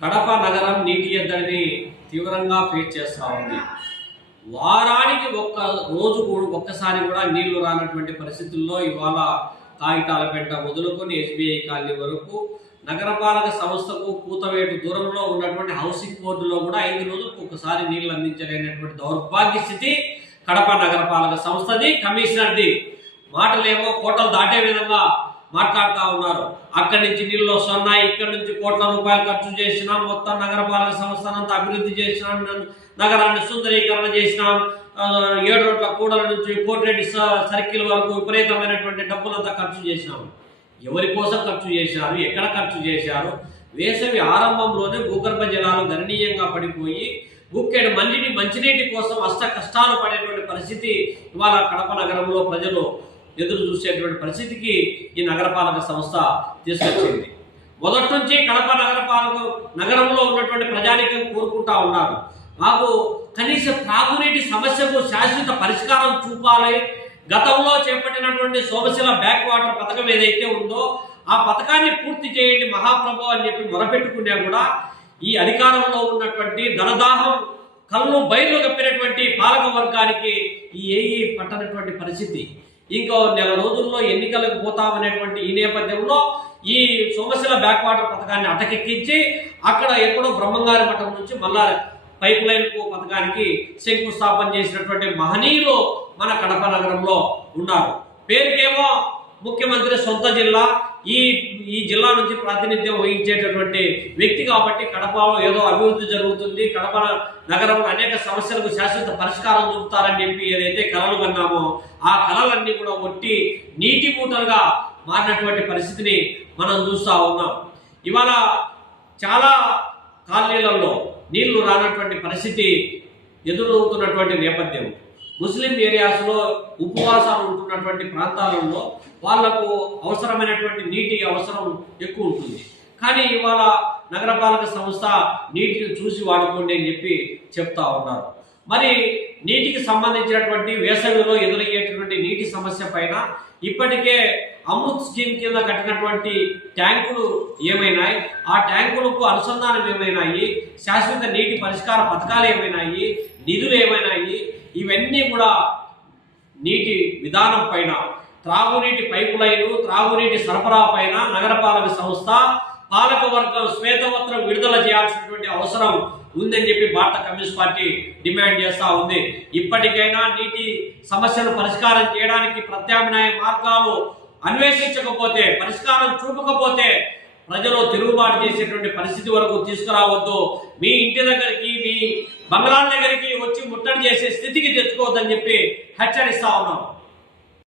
కడప నగరం నీటి ఎద్దడిని తీవ్రంగా ఫేస్ చేస్తూ ఉంది. వారానికి ఒక్క రోజు కూడా ఒక్కసారి కూడా నీళ్ళు రానటువంటి పరిస్థితుల్లో ఇవాళ కాగితాల పెంట మొదలుకొని ఎస్బీఐ కాలనీ వరకు నగరపాలక సంస్థకు కూతవేటు దూరంలో ఉన్నటువంటి హౌసింగ్ బోర్డులో కూడా ఐదు రోజులకు ఒకసారి నీళ్ళు అందించలేనటువంటి దౌర్భాగ్య స్థితి కడప నగరపాలక సంస్థది కమిషనర్ది. మాటలేమో కోటలు దాటే విధంగా మాట్లాడుతూ ఉన్నారు. అక్కడి నుంచి నీళ్ళు వస్తున్నాయి. ఇక్కడి నుంచి కోట్ల రూపాయలు ఖర్చు చేసినాం. మొత్తం నగరపాలక సంస్థనంతా అభివృద్ధి చేసినాం. నగరాన్ని సుందరీకరణ చేసినాం. ఏడు రోడ్ల కూడల నుంచి కోటిరెడ్డి స- సర్కిల్ వరకు విపరీతమైనటువంటి డబ్బులంతా ఖర్చు చేసినాం. ఎవరి కోసం ఖర్చు చేశారు? ఎక్కడ ఖర్చు చేశారు? వేసవి ఆరంభంలోనే భూగర్భ జలాలు గణనీయంగా పడిపోయి గుక్కెడు మందిని మంచినీటి కోసం అష్ట కష్టాలు పడేటువంటి పరిస్థితి ఇవాళ కడప నగరంలో ప్రజలు ఎదురు చూసేటువంటి పరిస్థితికి ఈ నగరపాలక సంస్థ తీసుకొచ్చింది. మొదటి నుంచి కడప నగరపాలక నగరంలో ఉన్నటువంటి ప్రజానికం కోరుకుంటా ఉన్నారు. మాకు కనీస త్రాగునీటి సమస్యకు శాశ్వత పరిష్కారం చూపాలి. గతంలో చేపట్టినటువంటి సోమశిల బ్యాక్ వాటర్ పథకం ఏదైతే ఉందో ఆ పథకాన్ని పూర్తి చేయండి మహాప్రభు అని చెప్పి మొరపెట్టుకున్నా కూడా ఈ అధికారంలో ఉన్నటువంటి ధనదాహం కళ్ళు బయలు కప్పినటువంటి పాలక వర్గానికి ఈ ఏఈ పట్టనటువంటి పరిస్థితి. ఇంకో నెల రోజుల్లో ఎన్నికలకు పోతామనేటువంటి ఈ నేపథ్యంలో ఈ సోమశిల బ్యాక్ వాటర్ పథకాన్ని అటకెక్కించి అక్కడ ఎక్కడో బ్రహ్మంగారి మఠం నుంచి మళ్ళా పైప్ లైన్ పథకానికి శంకుస్థాపన చేసినటువంటి మహనీయులు మన కడప నగరంలో ఉన్నారు. పేరుకేమో ముఖ్యమంత్రి సొంత జిల్లా ఈ ఈ జిల్లా నుంచి ప్రాతినిధ్యం వహించేటటువంటి వ్యక్తి కాబట్టి కడపలో ఏదో అభివృద్ధి జరుగుతుంది. కడప నగరంలో అనేక సమస్యలకు శాశ్వత పరిష్కారం చూపుతారని చెప్పి ఏదైతే కళలు కన్నామో ఆ కళలన్నీ కూడా ఒట్టి నీటి మూటలుగా మారినటువంటి పరిస్థితిని మనం చూస్తూ ఉన్నాం. ఇవాళ చాలా కాలనీలలో నీళ్ళు రానటువంటి పరిస్థితి ఎదురవుతున్నటువంటి నేపథ్యం. ముస్లిం ఏరియాస్లో ఉపవాసాలు ఉన్నటువంటి ప్రాంతాలలో వాళ్ళకు అవసరమైనటువంటి నీటి అవసరం ఎక్కువ ఉంటుంది. కానీ ఇవాళ నగరపాలక సంస్థ నీటిని చూసి వాడుకోండి అని చెప్పి చెప్తా ఉన్నారు. మరి నీటికి సంబంధించినటువంటి వేసవిలో ఎదురయ్యేటటువంటి నీటి సమస్య పైన ఇప్పటికే అమృత్ స్కీమ్ కింద కట్టినటువంటి ట్యాంకులు ఏమైనాయి? ఆ ట్యాంకులకు అనుసంధానం ఏమైనాయి? శాశ్వత నీటి పరిష్కార పథకాలు ఏమైనాయి? నిధులు ఏమైనాయి? ఇవన్నీ కూడా నీటి విధానం పైన త్రాగునీటి పైపు లైను త్రాగునీటి సరఫరా పైన నగరపాలక సంస్థ పాలక వర్గం శ్వేతపత్రం విడుదల చేయాల్సినటువంటి అవసరం ఉందని చెప్పి భారత కమ్యూనిస్ట్ పార్టీ డిమాండ్ చేస్తూ ఉంది. ఇప్పటికైనా నీటి సమస్యను పరిష్కారం చేయడానికి ప్రత్యామ్నాయ మార్గాలు అన్వేషించకపోతే పరిష్కారం చూపకపోతే ప్రజలు తిరుగుబాటు చేసేటువంటి పరిస్థితి వరకు తీసుకురావద్దు. మీ ఇంటి దగ్గరికి మీ బంగ్లాల దగ్గరికి వచ్చి ముట్టడి చేసే స్థితికి తెచ్చుకోవద్దని చెప్పి హెచ్చరిస్తా ఉన్నాం